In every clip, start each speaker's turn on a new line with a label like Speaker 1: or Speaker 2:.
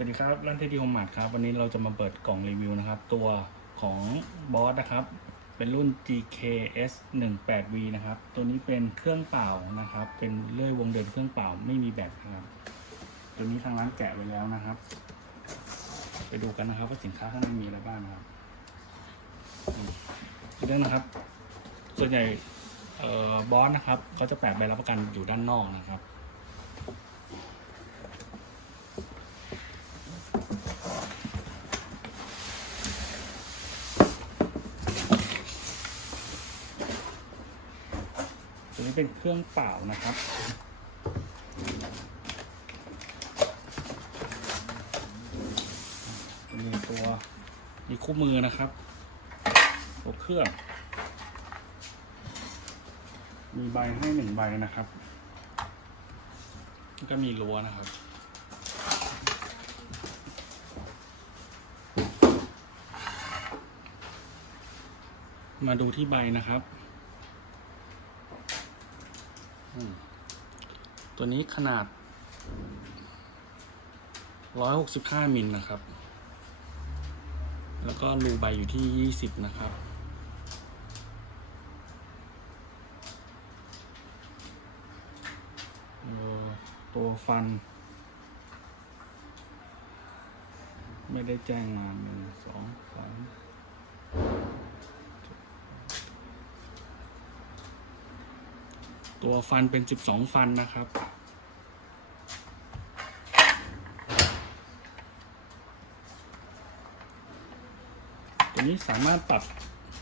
Speaker 1: สวัสดีครับร้านเทดีโฮมมาร์ทครับวันนี้เราจะมาเปิดกล่องรีวิวนะครับ ตัวของบอสนะครับ เป็นรุ่น GKS 1 8 V นะครับ ตัวนี้เป็นเครื่องเป่านะครับ เป็นเลื่อยวงเดินเครื่องเป่าไม่มีแบตนะครับ ตัวนี้ทางร้านแกะไว้แล้วนะครับ ไปดูกันนะครับว่าสินค้าข้างในมีอะไรบ้างนะครับเรื่องนะครับ ส่วนใหญ่ออบอสนะครับเขาจะแปะใบรับประกันอยู่ด้านนอกนะครับ นี้เป็นเครื่องเปล่านะครับ มีตัวมีคู่มือนะครับตัวเครื่อง มีใบให้หนึ่งใบนะครับแล้วก็มีรั้วนะครับมาดูที่ใบนะครับ ตัวนี้ขนาด 165 มิลนะครับ แล้วก็รูใบอยู่ที่ 20 นะครับ ตัวฟัน ไม่ได้แจ้งมาหนึ่งสองสาม ตัวฟันเป็นสิบสองฟันนะครับ ตัวนี้สามารถปรับ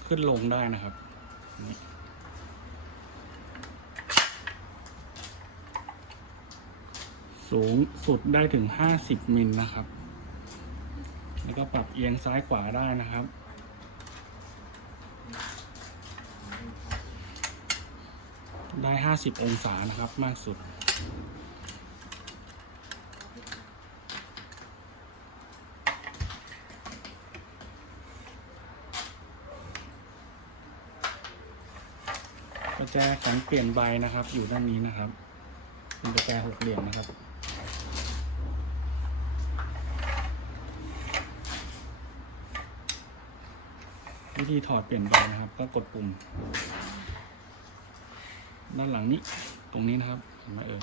Speaker 1: ขึ้นลงได้นะครับสูงสุดได้ถึง 50 มิลนะครับ แล้วก็ปรับเอียงซ้ายขวาได้นะครับ ได้ 50 องศานะครับมากสุด ประแจของเปลี่ยนใบนะครับ อยู่ด้านนี้นะครับ เป็นประแจหกเหลี่ยมนะครับวิธีถอดเปลี่ยนใบนะครับ ก็กดปุ่ม ด้านหลังนี้ตรงนี้นะครับเห็นไหมเอ่ย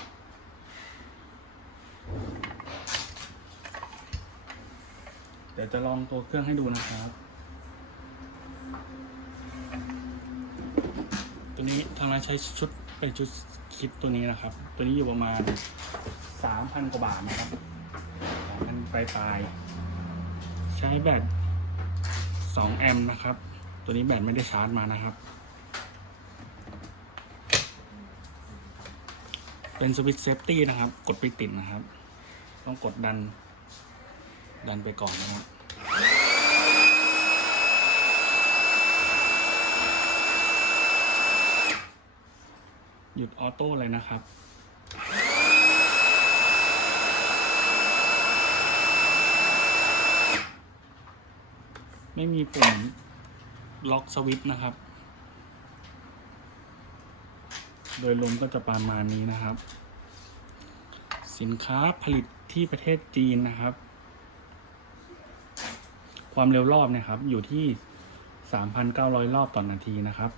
Speaker 1: เดี๋ยวจะลองตัวเครื่องให้ดูนะครับ ตัวนี้ทางร้านใช้ชุดเป็นชุดคิดตัวนี้นะครับ ตัวนี้อยู่ประมาณสามพันกว่าบาทนะครับมันปลายปลายใช้แบตสองแอมป์นะครับ ตัวนี้แบตไม่ได้ชาร์จมานะครับ เป็นสวิตช์เซฟตี้นะครับ กดไปติดนะครับ ต้องกดดัน ดันไปก่อนนะครับหยุดออโต้เลยนะครับ ไม่มีปุ่มล็อกสวิตช์นะครับ โดยรวมก็จะประมาณนี้นะครับ สินค้าผลิตที่ประเทศจีนนะครับ ความเร็วรอบนะครับอยู่ที่ 3,900 รอบต่อนนาทีนะครับ